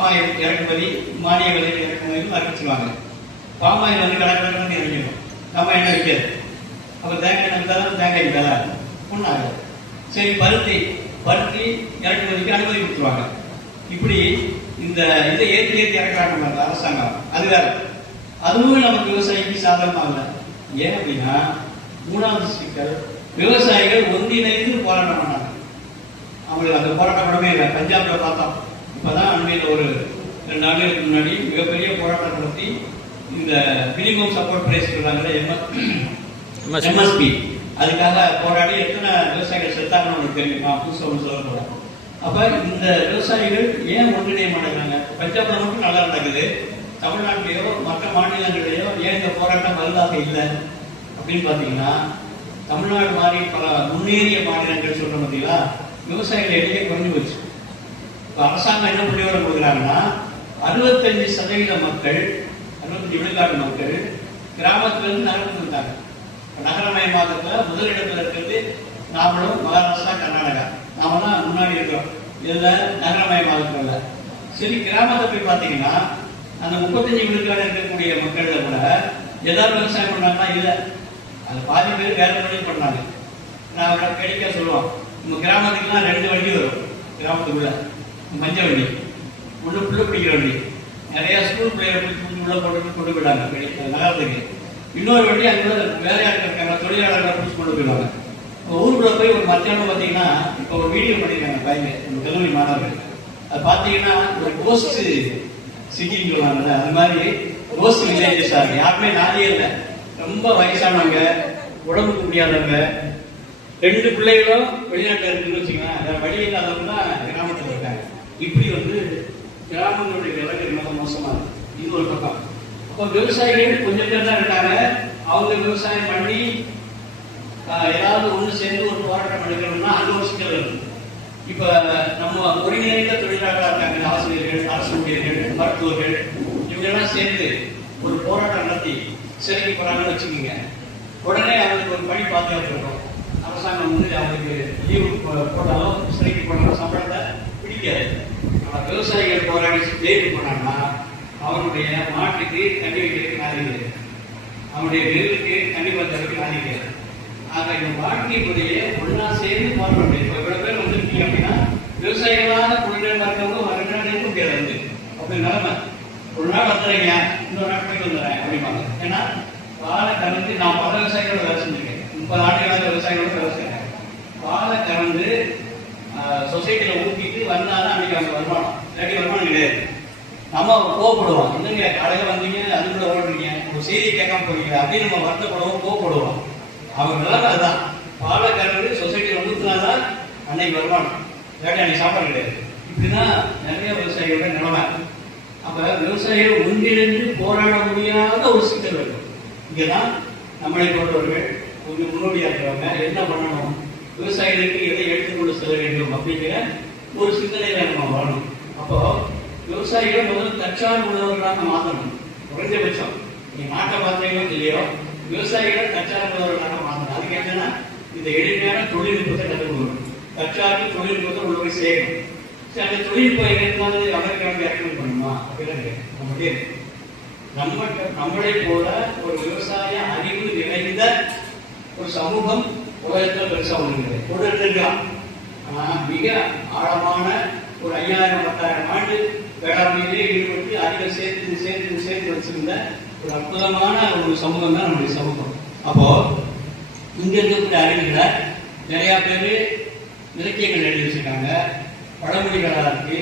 Palm oil இறக்குமதி மானிய விலையில் இறக்குமதி அறிவிச்சுருவாங்க. பாமாயில் வந்து கடற்கடன்னு இறங்கிடும், நம்ம என்ன விற்கிறது. அப்போ தேங்காய் இருந்தாலும் தேங்காய் விலை ஒன்றாகும். சரி, பருத்தி இறக்குமதிக்கு அனுமதி கொடுத்துருவாங்க. இப்படி இந்த இதை ஏற்றி இறக்குறாங்க அரசாங்கம். அது வேற, அதுவும் நமக்கு விவசாயிக்கு சாதகமாக. ஏன் அப்படின்னா, மூணாவது சிக்கல், விவசாயிகள் ஒன்றிணைந்து போராட்டம் பண்ணாங்க. அவங்களுக்கு அந்த போராட்டம் படமே இல்லை. பஞ்சாப்ல பார்த்தோம். இப்பதான் அண்மையில் ஒரு 2 ஆண்டுகளுக்கு முன்னாடி மிகப்பெரிய போராட்டம் நடத்தி இந்த மினிமம் சப்போர்ட் பிரைஸ் சொல்றாங்க, MSP, அதுக்காக போராடி எத்தனை விவசாயிகள் செத்தாங்கன்னு உங்களுக்கு தெரியுமா? புதுசாக ஒன்று சொல்ல போறேன். அப்ப இந்த விவசாயிகள் ஏன் ஒன்றிணைய மாட்டேங்கிறாங்க? பஞ்சாப்ல மட்டும் நல்லா நடக்குது, தமிழ்நாட்டிலேயோ மற்ற மாநிலங்களிலேயோ ஏன் இந்த போராட்டம் வலுவாக இல்லை அப்படின்னு பாத்தீங்கன்னா, தமிழ்நாடு மாதிரி பல முன்னேறிய மாநிலங்கள் சொல்ற பார்த்தீங்களா, விவசாயிகள் எண்ணிக்கை குறைஞ்சு போச்சு. இப்ப அரசாங்கம் என்ன முடிவோட கொடுக்குறாங்கன்னா, 65% மக்கள், 65 விழுக்காடு மக்கள் கிராமத்திலிருந்து நகரத்துக்கு வந்தாங்க. நகரமயமாக்கத்துல முதலிடத்துல இருக்கிறது நாமளும், மகாராஷ்டிரா, கர்நாடகா. நாம தான் முன்னாடி இருக்கிறோம் இதுல நகரமயமாக்கத்துல. சரி, கிராமத்தை போய் பாத்தீங்கன்னா அந்த 35 விழுக்காடு இருக்கக்கூடிய மக்கள்ல கூட ஏதாவது விவசாயம் பண்ணாங்கன்னா இல்லை. அது பாதி பேர் வேற வழியில் பண்ணாங்க. நான் வேடிக்கையா சொல்லுவோம், நம்ம கிராமத்துக்குலாம் 2 வண்டி வரும் கிராமத்துக்குள்ள. மஞ்சள் வண்டி ஒண்ணு, புள்ள பிடிக்கிற வண்டி. நிறைய ஸ்கூல் பிள்ளைகளை பிடிச்சி உள்ள போட்டு கொண்டு போயிடாங்க நகரத்துக்கு. இன்னொரு வண்டி அங்கே வேற யாருக்கு இருக்காங்க, தொழிலாளர்களை பிடிச்சி கொண்டு போயிடுவாங்க. ஊருக்குள்ள போய் ஒரு மத்தியானம் பார்த்தீங்கன்னா, இப்போ ஒரு வீடியோ பண்ணிருக்காங்க பையங்க, நம்ம கல்லூரி மாணவர்கள். அது பார்த்தீங்கன்னா ஒரு கோஸ்ட் சிட்டின்னு சொல்லுவாங்கல்ல, அது மாதிரி கோஸ்ட் வில்லேஜஸ் ஆகுது. யாருமே நாளே இல்லை, ரொம்ப வயசானவங்க, உடம்புக்கு முடியாதவங்க, 2 பிள்ளைகளும் வெளிநாட்டில் இருக்குன்னு வச்சுக்கோங்க. வேற வழி இல்லாதவங்க தான் கிராமத்தில் இருக்காங்க. இப்படி வந்து கிராமங்களுடைய நிலைமை மிக மோசமா இருக்கு. இது ஒரு பக்கம். அப்போ விவசாயிகள் கொஞ்சம் பேர் தான் இருக்காங்க. அவங்க விவசாயம் பண்ணி ஏதாவது ஒன்று சேர்ந்து ஒரு போராட்டம் எடுக்கணும்னா அங்க ஒரு சிக்கல் இருக்கு. இப்ப நம்ம ஒருங்கிணைந்த தொழிலாளர்களா இருக்காங்க, ஆசிரியர்கள், அரசு ஊழியர்கள், மருத்துவர்கள், இவங்க எல்லாம் சேர்ந்து ஒரு போராட்டம் நடத்தி சிறைக்கு போறாங்கன்னு வச்சுக்கோங்க. உடனே அவங்களுக்கு ஒரு பணி பாதுகாப்பு இருக்கும். அரசாங்கம் வந்து அவங்களுக்கு லீவு போட்டாலும் சிறைக்கு போனாலும் சம்பளத்தை பிடிக்காது. ஆனால் விவசாயிகள் போராடி ஜெயிலுக்கு போனாங்கன்னா அவனுடைய மாட்டுக்கு தண்ணி வைக்கிறதுக்கு நாதிக்கிறது, அவனுடைய நெல்லுக்கு தண்ணி பந்தருக்கு நாதிக்கிறது. ஆக இந்த வாழ்க்கையுடைய ஒன்னா சேர்ந்து போராட இவ்வளவு பேர் வந்துருக்கீங்க அப்படின்னா, விவசாயிகளாக தொழிலாளர் இருக்கவங்க 2 நாள் இருக்க முடியாது. வந்து அப்படி நிலைமை. ஒரு நாள் வந்துடுறீங்க, இன்னொரு நாள் போயிட்டு வந்துடுறேன் அப்படிம்பாங்க. ஏன்னா வாழை கறந்து, நான் பல விவசாயிகளோட வேலை செஞ்சிருக்கேன், 30 ஆண்டுகளாக விவசாயிகளோட வேலை செய்யறேன். வாழை கறந்து சொசைட்டியில ஊட்டிட்டு வந்தாலும் அன்னைக்கு அங்க வருமானம், இல்லாட்டி வருமானம் கிடையாது. நம்ம கோவப்படுவோம், என்னங்க கடையில் வந்தீங்க அதுக்குள்ள ஓடுறீங்க, ஒரு செய்தி கேட்காம போறீங்க அப்படின்னு நம்ம வருத்தப்படுவோம், கோவப்படுவோம். அவங்க நிலைமை அதுதான். வாழை கறந்து சொசைட்டியில ஊத்துனாதான் அன்னைக்கு வருமானம், இல்லாட்டி அன்னைக்கு சாப்பாடு கிடையாது. இப்படிதான் நிறைய விவசாயிகளோட நிலைமை. அப்ப விவசாயிகள் ஒன்றிணைந்து போராட முடியாத ஒரு சிக்கல் இருக்கும். இங்கதான் நம்மளை போன்றவர்கள் கொஞ்சம் முன்னோடியா இருக்கிறவங்க என்ன பண்ணணும், விவசாயிகளுக்கு எதை எடுத்துக்கொண்டு செல்ல வேண்டும் அப்படிங்கிற ஒரு சிந்தனையில நம்ம வரணும். அப்போ விவசாயிகள் முதல்ல தற்சார்பு உள்ளவர்களாக மாற்றணும். குறைஞ்சபட்சம் நீ நாட்டை பார்த்தீங்களோ இல்லையோ, விவசாயிகளை தற்சார்பு உள்ளவர்களாக மாற்றணும். அதுக்கு என்னன்னா, இந்த எளிமையான தொழில்நுட்பத்தை கற்றுக்கணும். தற்சார்பு தொழில்நுட்பத்தை உள்ள போய் சேர்க்கணும். சரி, அந்த தொழில்நுட்பம் எங்கேயாவது அமெரிக்காவுக்கு இறக்குமதி பண்ணுமா அப்படின்னு நம்மளே நம்மளை போல ஒரு விவசாய அறிவு நிறைந்த ஒரு சமூகம் உலகத்தில் பெருசா ஒன்று இருக்கலாம். ஆனா மிக ஆழமான ஒரு 5000 10,000 ஆண்டு வேளாண்மையிலே ஈடுபட்டு அதிகம் சேர்த்து வச்சிருந்த ஒரு அற்புதமான ஒரு சமூகம் தான் நம்முடைய சமூகம். அப்போ இங்க இருக்கக்கூடிய அறிவுகளை நிறைய பேர் இலக்கியங்கள் எழுதி வச்சிருக்காங்க, பழமொழிகளா இருக்கு,